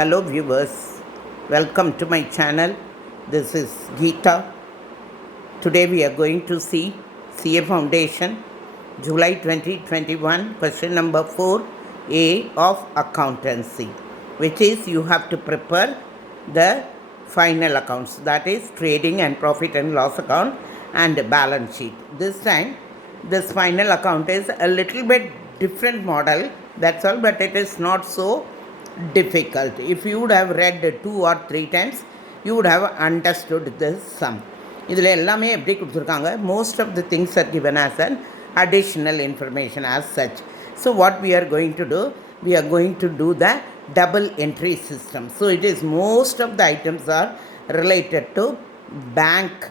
Hello viewers, welcome to my channel. This is Geeta. Today we are going to see CA Foundation July 2021 question number 4A of accountancy, which is you have to prepare the final accounts, that is trading and profit and loss account and balance sheet. This time this final account is a little bit different model, that's all, but it is not so difficult. If you would have read 2 or 3 times, you would have understood this sum. இதில் எல்லாமே எப்படி கொடுத்துருக்காங்க, most of the things are given as an additional information as such. So what we are going to do, we are going to do the double entry system. So it is most of the items are related to bank.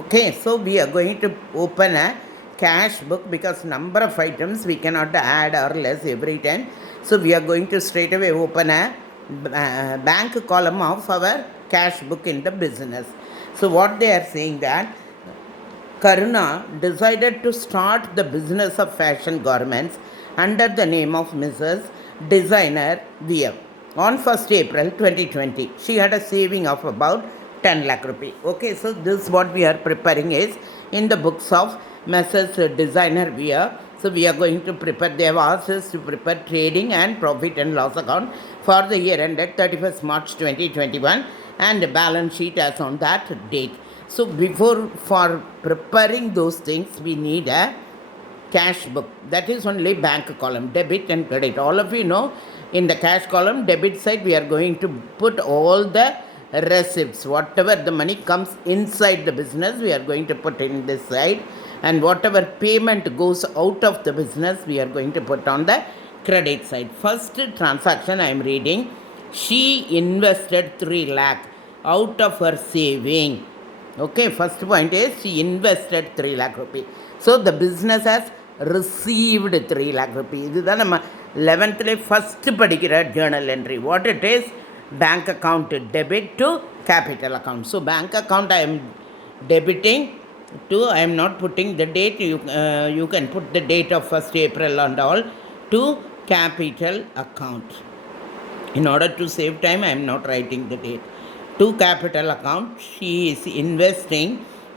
Okay, so we are going to open a cash book because number of items we cannot add or less every time. So we are going to straight away open a bank column of our cash book in the business. So what they are saying that Karuna decided to start the business of fashion garments under the name of Mrs. Designer Wear on 1st April 2020. She had a saving of about 10 lakh rupee. Okay, so this what we are preparing is in the books of Mrs. Designer Wear. So we are going to prepare, they have asked us to prepare trading and profit and loss account for the year ended 31st March 2021 and balance sheet as on that date. So for preparing those things, we need a cash book. That is only bank column, debit and credit. All of you know, in the cash column, debit side, we are going to put all the receipts. Whatever the money comes inside the business, we are going to put in this side. And whatever payment goes out of the business, we are going to put on the credit side. First transaction I am reading, she invested 3 lakh out of her saving. Okay, first point is she invested 3 lakh rupee. So the business has received 3 lakh rupee. This is நம்ம 11th first படிக்கிற journal entry. What it is? Bank account debit to capital account. So bank account I am debiting to, I am not putting the date, you can put the date of 1st April and all, to capital account. In order to save time, I am not writing the date. To capital account, she is investing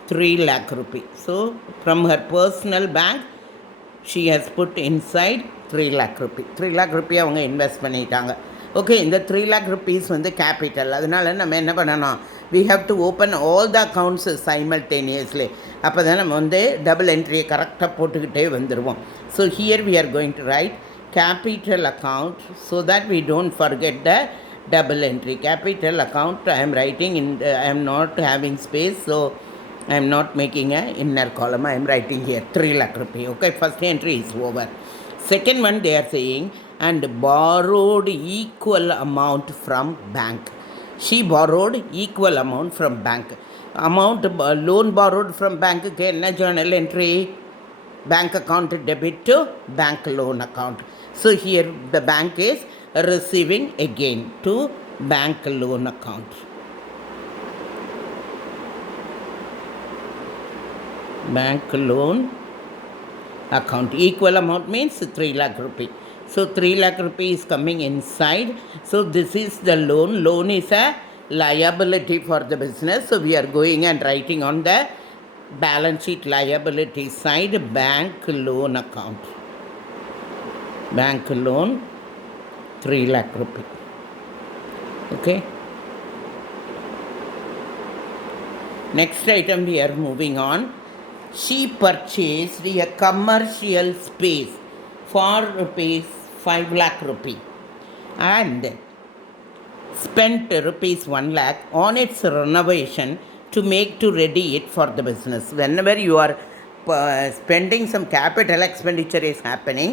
3 lakh rupee. So from her personal bank, she has put inside 3 lakh rupee. 3 lakh rupee அவங்க invest பண்ணிட்டாங்க. Okay, இந்த 3 lakh rupees வந்து capital. அதனால நம்ம என்ன பண்ணணும், we have to open all the accounts simultaneously. அப்போ தான் நம்ம வந்து டபுள் என்ட்ரியை கரெக்டாக போட்டுக்கிட்டே வந்துடுவோம். So here we are going to write capital account so that we don't forget the double entry. Capital account I am writing in, I am not having space, so I am not making a inner column. I am writing here 3 lakh rupee. Okay, first entry is over. Second one they are saying, and borrowed equal amount from bank. She borrowed equal amount from bank. Amount loan borrowed from bank க்கு என்ன journal entry? Bank account debit to bank loan account. So here the bank is receiving again to bank loan account. Bank loan account. Equal amount means 3 lakh rupee. So 3 lakh rupee is coming inside. So this is the loan. Loan is a liability for the business. So we are going and writing on the balance sheet liability side, bank loan account. Bank loan 3 lakh rupee. Okay. Next item we are moving on. She purchased a commercial space for rupees 5 lakh rupee and spent rupees 1 lakh on its renovation to make to ready it for the business. Whenever you are spending some capital expenditure is happening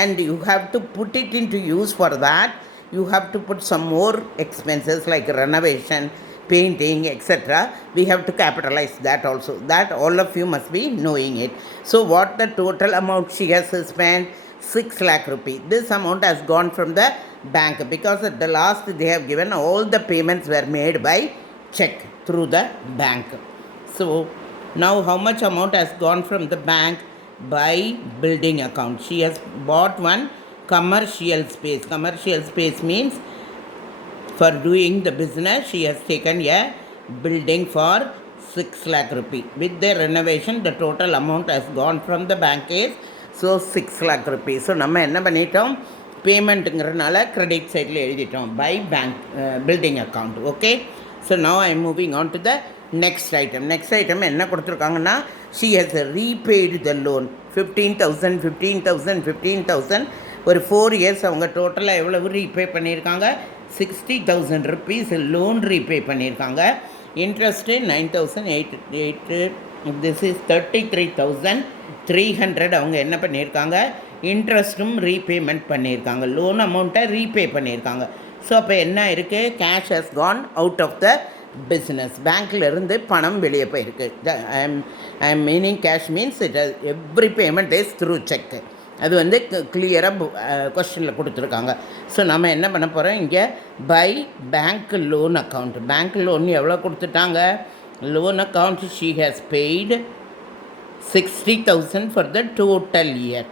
and you have to put it into use, for that you have to put some more expenses like renovation, painting, etc. We have to capitalize that also. That all of you must be knowing it. So what the total amount she has spent? 6 lakh rupee. This amount has gone from the bank because at the last they have given all the payments were made by check through the bank. So now how much amount has gone from the bank? By building account. She has bought one commercial space. Commercial space means For doing the business, she has taken a building for 6 lakh rupee. With the renovation, the total amount has gone from the bank is so 6 lakh rupees. So நம்ம என்ன பண்ணிட்டோம், பேமெண்ட்டுங்கிறனால credit சைடில் எழுதிட்டோம் by bank building account. Okay, so now I am moving on to the next item. Next item என்ன கொடுத்துருக்காங்கன்னா, she has repaid the loan 15,000 ஒரு 4 years அவங்க டோட்டலாக எவ்வளவு ரீபே பண்ணியிருக்காங்க, 60,000 ருபீஸ் லோன் ரீபே பண்ணியிருக்காங்க. இன்ட்ரெஸ்ட்டு 9,800, திஸ் இஸ் 33,300 அவங்க என்ன பண்ணியிருக்காங்க, இன்ட்ரெஸ்ட்டும் ரீபேமெண்ட் பண்ணியிருக்காங்க, லோன் அமௌண்ட்டை ரீபே பண்ணியிருக்காங்க. ஸோ அப்போ என்ன இருக்குது, cash has gone out of the business. பேங்க்லேருந்து பணம் வெளியே போயிருக்கு. I am meaning cash means it every payment is through cheque. அது வந்து கிளியராக கொஸ்டினில் கொடுத்துருக்காங்க. ஸோ நம்ம என்ன பண்ண போகிறோம், இங்கே by bank loan account. Bank loan எவ்வளோ கொடுத்துட்டாங்க, loan account she has paid 60,000 for the total year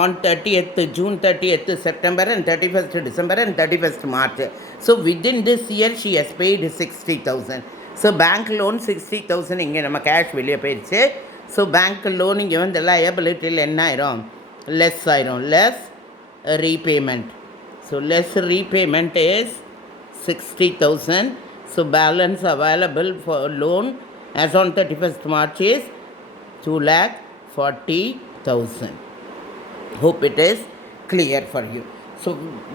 on 30th June, 30th September and 31st December and 31st March. So within this year she has paid 60,000. So bank loan 60,000 இங்கே நம்ம cash வெளியே போயிடுச்சு. So bank loan இங்கே வந்து லயபிலிட்டியில் என்ன ஆயிரும், less ஆயிரும், less repayment. So less repayment is 60,000. So balance available for loan as on 31st March is 2,40,000. Hope it is clear for you. So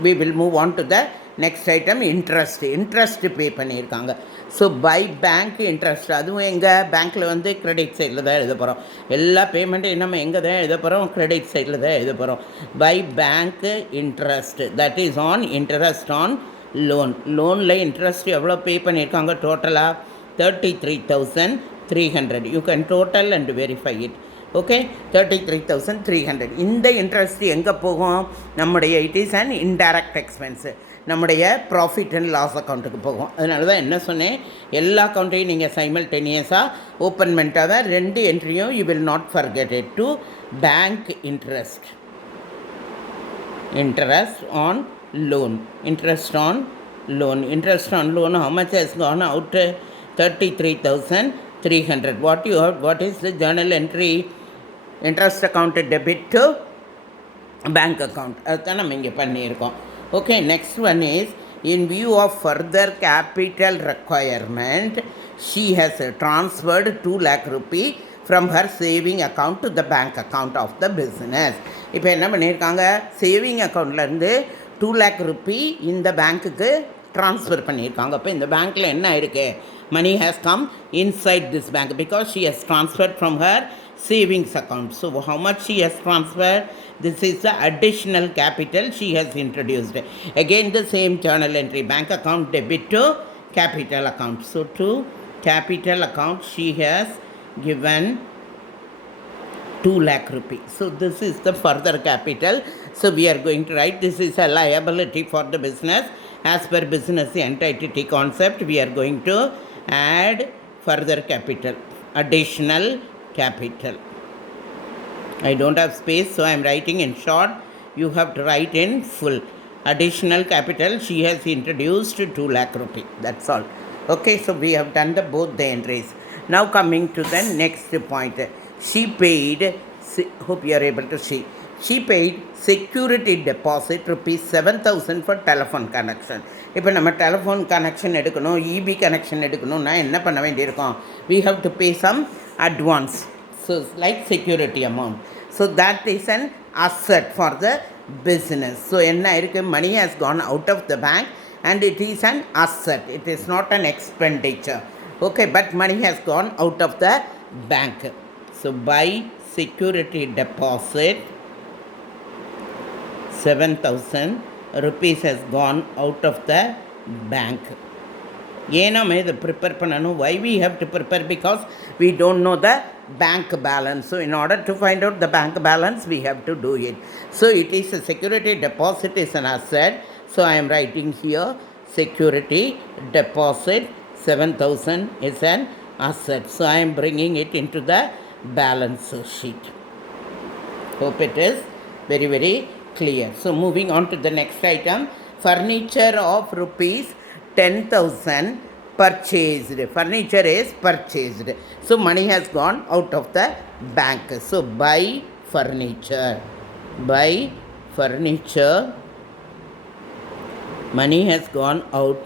we will move on to the next item, interest. Interest pay பண்ணியிருக்காங்க. So by bank interest, அதுவும் எங்கள் பேங்க்கில் வந்து credit சைடில் தான் எழுத போகிறோம். எல்லா பேமெண்ட்டையும் நம்ம எங்கே தான் எழுத போகிறோம், கிரெடிட் சைடில் தான் எழுத போகிறோம். By bank interest, that is on interest on loan. லோனில் இன்ட்ரெஸ்ட் எவ்வளோ பே பண்ணியிருக்காங்க டோட்டலாக, 33,300. You can total and verify it. Okay, 33,300. இந்த இன்ட்ரெஸ்ட் எங்கே போகும், நம்முடைய it is and indirect expense, நம்முடைய ப்ராஃபிட் அண்ட் லாஸ் அக்கௌண்ட்டுக்கு போகும். அதனால தான் என்ன சொன்னேன், எல்லா அக்கௌண்ட்டையும் நீங்கள் சைமல்டேனியஸாக ஓப்பன் பண்ணிட்டால் தான் 2 என்ட்ரியும் you will not forget it. To bank interest, interest on loan, interest on loan, interest on loan, how much has gone out, 33,300. What you have, what is the journal entry, interest account debit to bank account, அதுதான் நம்ம இங்கே பண்ணியிருக்கோம். Okay, next one is, in view of further capital requirement she has transferred 2 lakh rupee from her saving account to the bank account of the business. இப்போ என்ன பண்ணியிருக்காங்க, saving அக்கௌண்ட்லேருந்து 2 lakh rupee இந்த பேங்க்குக்கு ட்ரான்ஸ்ஃபர் பண்ணியிருக்காங்க. அப்போ இந்த பேங்க்கில் என்ன இருக்குது, money has come inside this bank because she has transferred from her savings account. So how much she has transferred, this is the additional capital she has introduced. Again the same journal entry, bank account debit to capital account. So to capital account she has given 2 lakh rupee. So this is the further capital. So we are going to write, this is a liability for the business. As per business entity concept, we are going to add further capital, additional capital. I don't have space, so I am writing in short. You have to write in full. Additional capital she has introduced 2 lakh rupee. That's all. Okay, so we have done the both the entries. Now coming to the next point. She paid, hope you are able to see, she paid security deposit rupees 7,000 for telephone connection. இப்போ நம்ம telephone connection எடுக்கணும், EB connection எடுக்கணும்னா என்ன பண்ண வேண்டியிருக்கோம், we have to pay some advance, so like security amount. So that is an asset for the business. So என்ன இருக்கு, money has gone out of the bank and it is an asset, it is not an expenditure. Okay, but money has gone out of the bank. So by security deposit 7,000 rupees has gone out of the bank. ஏன் நம்ம இதை prepare பண்ணணும், why we have to prepare, because we don't know the bank balance. So in order to find out the bank balance we have to do it. So it is a security deposit is an asset. So I am writing here security deposit 7,000 is an asset. So I am bringing it into the balance sheet. Hope it is very very clear. So moving on to the next item, furniture of rupees 10,000 purchased. Furniture is purchased. So money has gone out of the bank. So buy furniture. Buy furniture. Money has gone out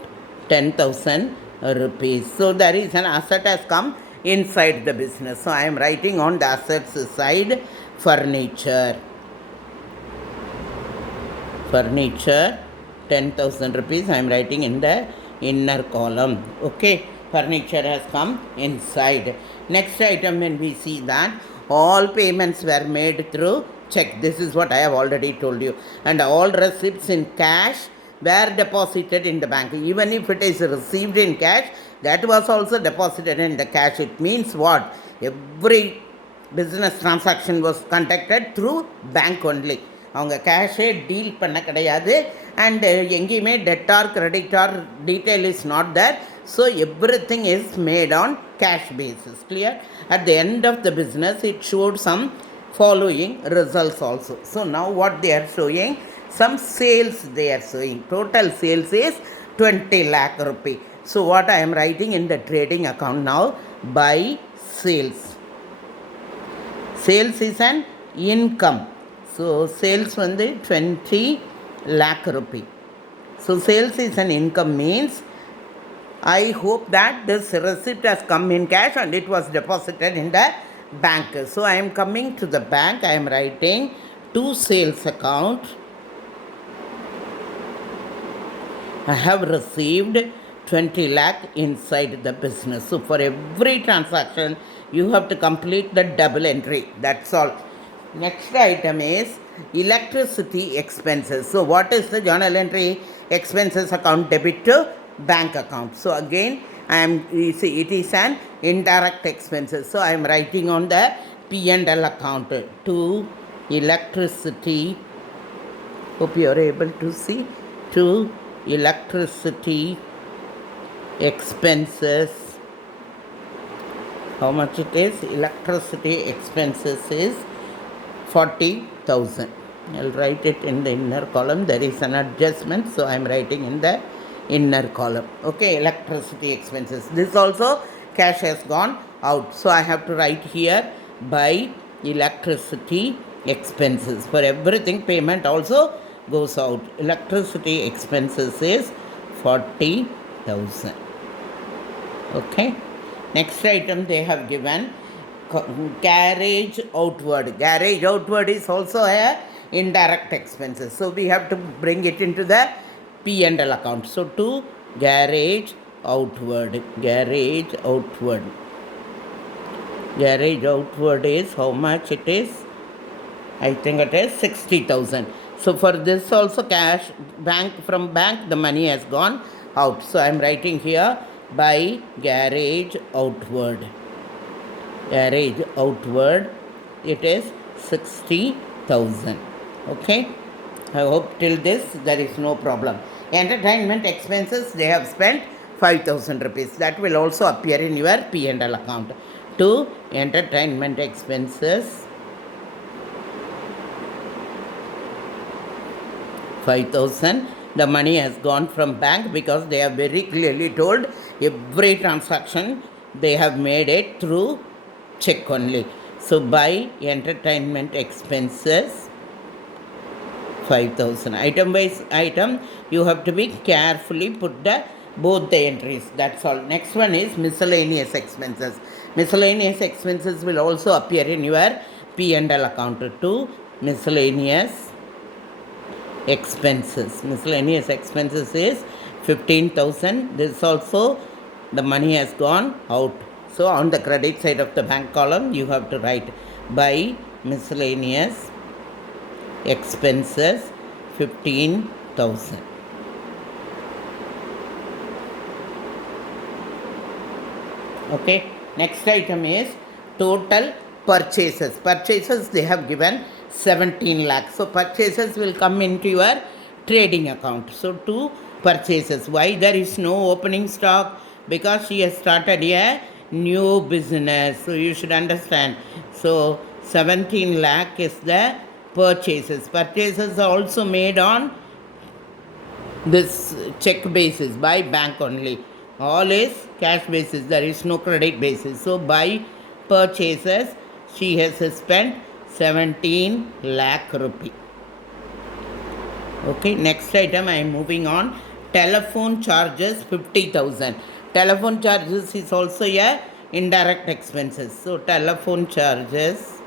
10,000 rupees. So there is an asset has come inside the business. So I am writing on the assets side furniture. Furniture 10,000 rupees. I am writing in the inner column. Okay, furniture has come inside. Next item, when we see that all payments were made through check. This is what I have already told you. And all receipts in cash were deposited in the bank. Even if it is received in cash, that was also deposited in the cash. It means what? Every business transaction was conducted through bank only. அவங்க கேஷே deal பண்ண கிடையாது. And எங்கேயுமே debtor creditor detail is not there. So everything is made on cash basis. Clear? At the end of the business it showed some following results also. So now what they are showing, some sales they are showing. Total sales is 20 lakh rupee. So what I am writing in the trading account now, by sales. Sales is an income. So sales வந்து 20 lakh rupee. So sales is an income means I hope that this receipt has come in cash and it was deposited in the bank. So I am coming to the bank. I am writing to sales account. I have received 20 lakh inside the business. So for every transaction you have to complete the double entry. That's all. Next item is electricity expenses. So what is the journal entry? Expenses account debit to bank account. So again you see it is an indirect expenses. So I am writing on the P&L account to electricity. Hope you are able to see. To electricity expenses. How much it is? Electricity expenses is 40,000. I'll write it in the inner column. There is an adjustment, so I am writing in the inner column. Okay, electricity expenses. This also cash has gone out. So I have to write here by electricity expenses. For everything payment also goes out. Electricity expenses is 40,000. Okay. Next item they have given garage outward. Garage outward is also a indirect expenses. So we have to bring it into the P&L account. So to garage outward. Garage outward. Garage outward is how much it is? I think it is 60,000. So for this also cash, bank, from bank the money has gone out. So I am writing here by garage outward. Garage outward, it is 60,000. Okay, I hope till this there is no problem. Entertainment expenses they have spent 5,000 rupees. That will also appear in your P&L account. To entertainment expenses 5,000. The money has gone from bank because they have very clearly told every transaction they have made it through check only. So by entertainment expenses 5,000. Item by item you have to be carefully put the both the entries. That's all. Next one is miscellaneous expenses. Miscellaneous expenses will also appear in your P&L account. To miscellaneous expenses. Miscellaneous expenses is 15,000. This also the money has gone out. So on the credit side of the bank column you have to write by miscellaneous expenses 15,000. Okay, next item is total purchases. Purchases they have given 17 lakhs. So purchases will come into your trading account. So to purchases, why there is no opening stock? Because she has started a new business. So you should understand. So 17 lakh is the purchases. Purchases are also made on This check basis, by bank only. All is cash basis, there is no credit basis. So by purchases, she has spent 17 lakh rupee. Okay, next item I am moving on. Telephone charges 50,000. Telephone charges is also a indirect expenses. So telephone charges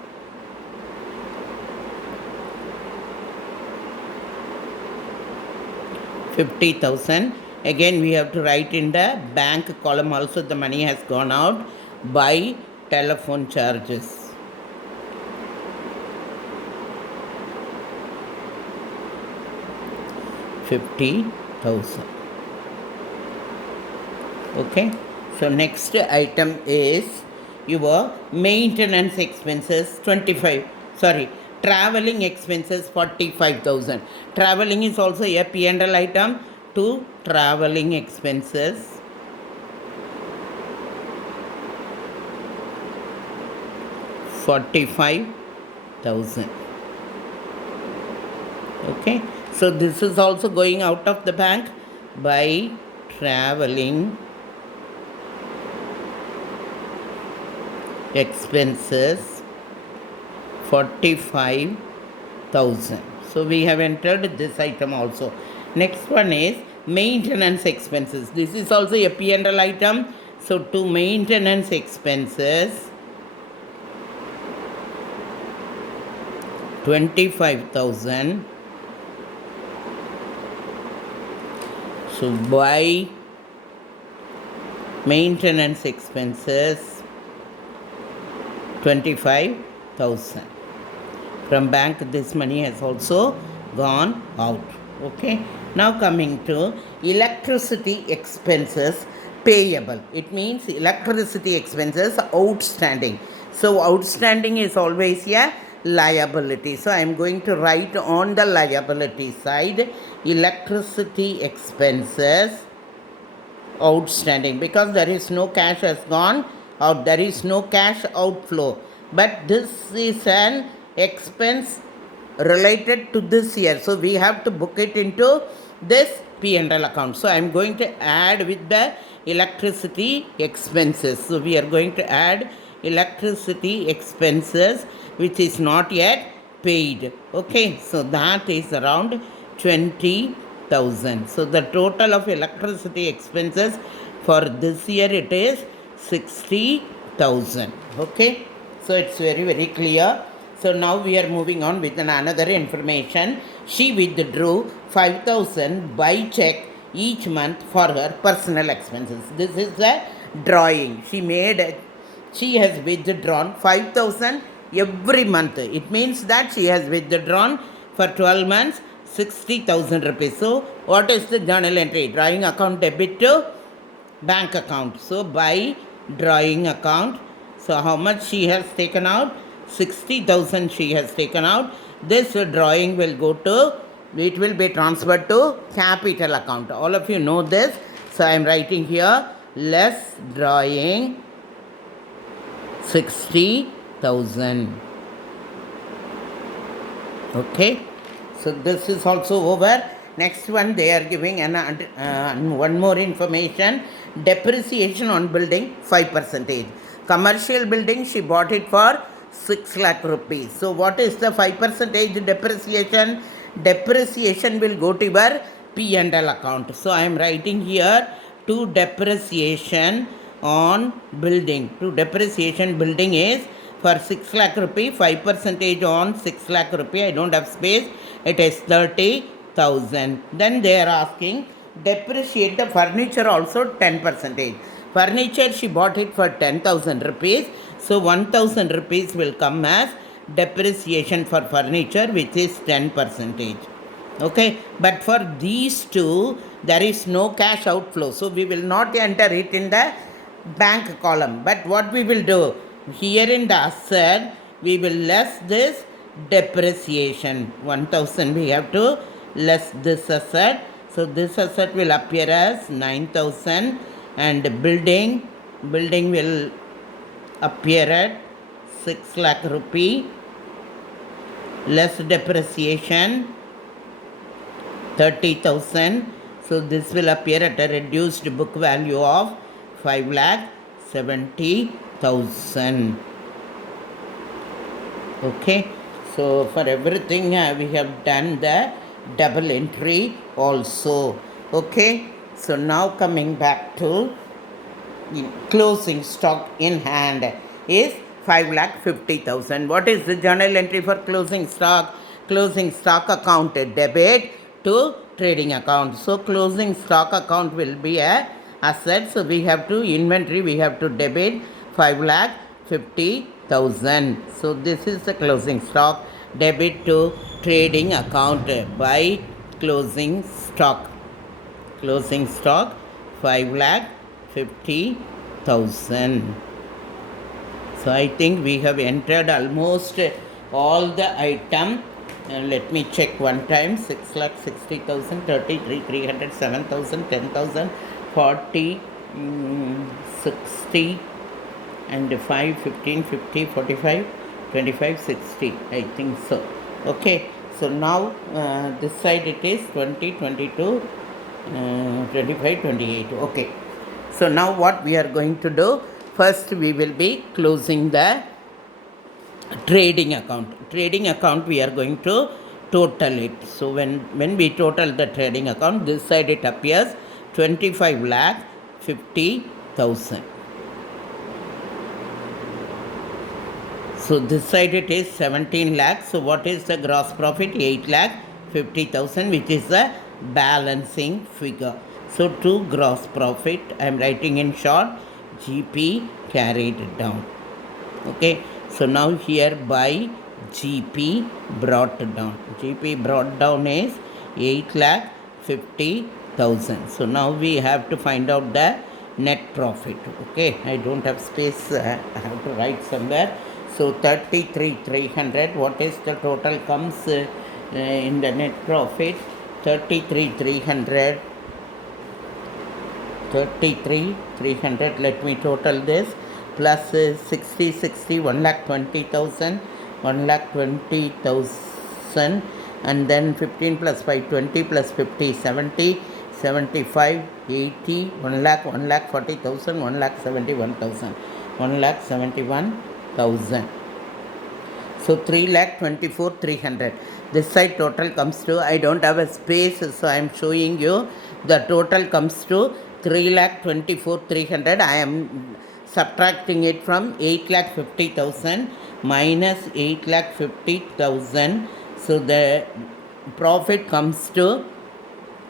50,000. Again we have to write in the bank column also the money has gone out by telephone charges. 50,000. Okay, so next item is your maintenance expenses 25, sorry, traveling expenses 45,000. Traveling is also a P&L item to traveling expenses. $45,000. Okay, so this is also going out of the bank by traveling expenses 45,000. So we have entered this item also. Next one is maintenance expenses. This is also a P&L item. So to maintenance expenses 25,000. So by maintenance expenses 25,000. From bank this money has also gone out. Okay. Now coming to electricity expenses payable. It means electricity expenses outstanding. So outstanding is always a liability. So I am going to write on the liability side electricity expenses outstanding, because there is no cash has gone out, there is no cash outflow, but this is an expense related to this year, so we have to book it into this P&L account. So I am going to add with the electricity expenses. So we are going to add electricity expenses which is not yet paid. Okay, so that is around 20,000. So the total of electricity expenses for this year it is 60,000. Okay, so it's very clear. So now we are moving on with another information. She withdrew 5,000 by check each month for her personal expenses. This is a drawing. She has withdrawn 5,000 every month. It means that she has withdrawn for 12 months 60,000 rupees. So what is the journal entry? Drawing account debit to bank account. So by drawing account, so how much she has taken out? 60,000 she has taken out. This drawing will go to, it will be transferred to capital account. All of you know this. So I am writing here less drawing 60,000. Okay, so this is also over. Next one, they are giving one more information. Depreciation on building 5%. Commercial building, she bought it for 6 lakh rupees. So what is the 5% depreciation? Depreciation will go to your P&L account. So I am writing here to depreciation on building. To depreciation building is for 6 lakh rupee, 5% on 6 lakh rupee. I don't have space. It is 30,000. Then they are asking depreciate the furniture also 10%. Furniture she bought it for 10,000 rupees. So 1,000 rupees will come as depreciation for furniture, which is 10%. Okay, but for these two there is no cash outflow, so we will not enter it in the bank column. But what we will do here in the asset, we will less this depreciation. 1,000 we have to less this asset. So this asset will appear as 9,000, and building will appear at 6 lakh rupee, less depreciation 30,000, So this will appear at a reduced book value of 5,70,000. Okay, so for everything we have done the double entry also. Okay, so now coming back to closing stock in hand is 5,50,000. What is the journal entry for closing stock? Closing stock account debit to trading account. So closing stock account will be a asset. So we have to inventory, we have to debit 5,50,000. So this is the closing stock debit to trading account by closing stock. Closing stock 5,50,000. So I think we have entered almost all the item. Let me check one time. 6,60,000, 33,300, 7,000, 10,000, 40, 60, and 5, 15, 50, 45, 25, 60. I think so. Okay. So now this side it is 20, 22, 25, 28. Okay. So now what we are going to do, first we will be closing the trading account. Trading account we are going to total it. So when we total the trading account, this side it appears 25,50,000. So this side it is 17 lakhs. So what is the gross profit? 8,50,000, which is the balancing figure. So to gross profit, I am writing in short, GP carried down. Okay. So now here by GP brought down. GP brought down is 8,50,000. So now we have to find out the net profit. Okay. I don't have space. I have to write somewhere. So 33,300. What is the total comes in the net profit? 33,300. 33,300. Let me total this. Plus 60, 60, 1,20,000. 1,20,000. And then 15 plus 5, 20 plus 50, 70. 75, 80, 1,40,000, 1,71,000. 1,71,000. So 3,24,300. This side total comes to, I don't have a space, so I am showing you the total comes to 3,24,300. I am subtracting it from 8,50,000 minus 8,50,000. So the profit comes to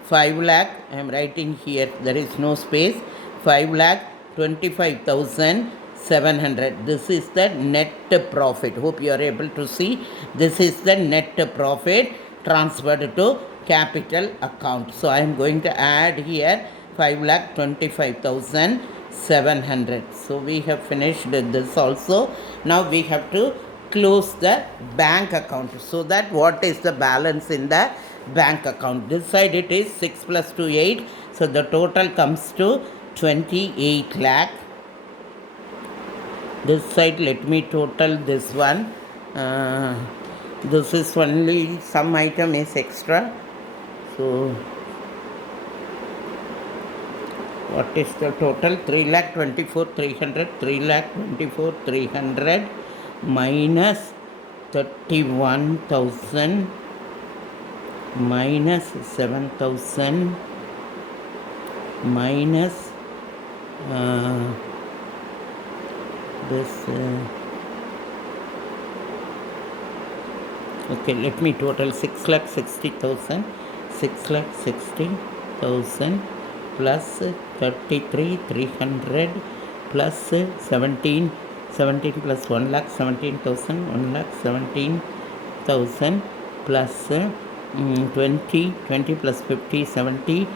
5 lakh. I am writing here, there is no space. 5,25,700. This is the net profit. Hope you are able to see. This is the net profit transferred to capital account. So I am going to add here 5,25,700. So we have finished this also. Now we have to close the bank account. So that what is the balance in the bank account? This side it is 6 plus 2, 8. So the total comes to 28 lakh. This side, let me total this one. This is only some item is extra. So what is the total? 3,24,300. 3,24,300 minus 31,000 minus 7,000 minus this. Okay, let me total 6,60,000. 6,60,000 plus 33,300 plus 17 plus 1,17,000. 1,17,000 plus 20 plus 50, 70,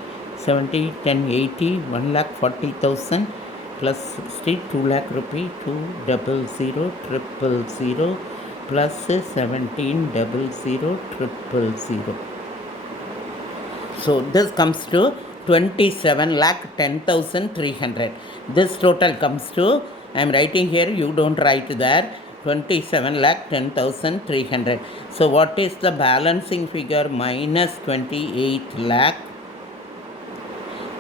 10, 80, 1,40,000 plus 60, 2 lakh rupee, 200,000 plus 17,000,000. So this comes to 27,10,300. This total comes to, I am writing here, you don't write there, 27,10,300. So what is the balancing figure? Minus 28 lakh.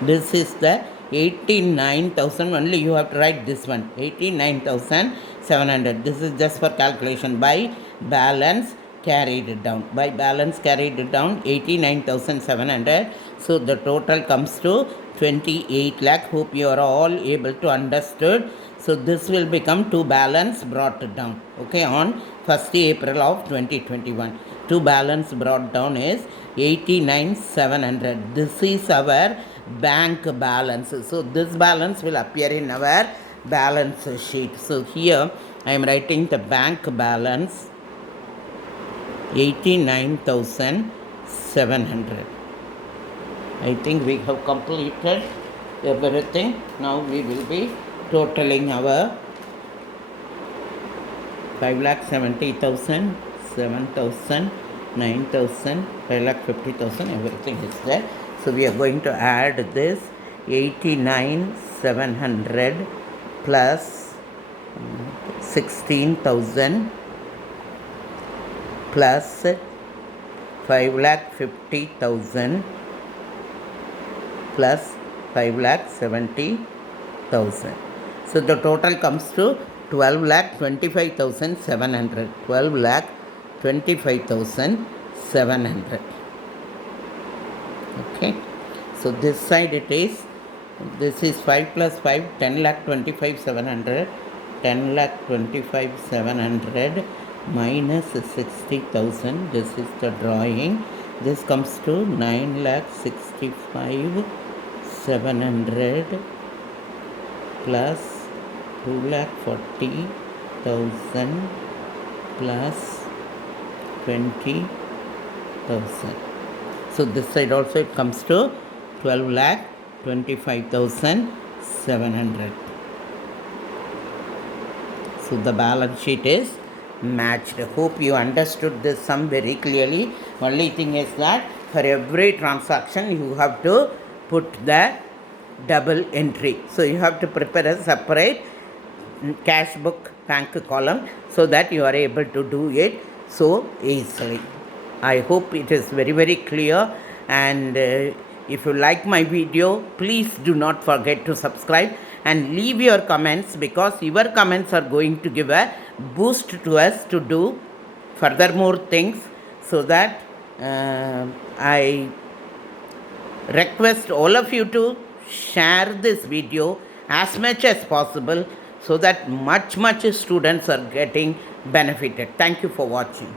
This is the 89,000. Only you have to write this one, 89,700. This is just for calculation by balance carried down. By balance carried down, 89,700. So the total comes to 28 lakh. Hope you are all able to understood. So this will become to balance brought down. Okay, on 1st April of 2021. To balance brought down is 89,700. This is our bank balance. So this balance will appear in our balance sheet. So here I am writing the bank balance 89,700. I think we have completed everything. Now we will be totaling our 5,70,000, 7,000, 9,000, 5,50,000, everything is there. So we are going to add this 89,700 plus 16,000 plus 5,50,000 plus 5,70,000. So the total comes to 12,25,700. 12,25,700. Okay. So this side it is. This is 5 plus 5, 10,25,700. 10,25,700 minus 60,000. This is the drawing. This comes to 9,65,700 plus 2,40,000 plus 20,000. So this side also it comes to 12,25,700. So the balance sheet is matched. Hope you understood this sum very clearly. Only thing is that for every transaction you have to put the double entry. So you have to prepare a separate cash book bank column so that you are able to do it so easily. I hope it is very clear, and if you like my video, please do not forget to subscribe and leave your comments, because your comments are going to give a boost to us to do furthermore things. So that I request all of you to share this video as much as possible so that much students are getting benefited. Thank you for watching.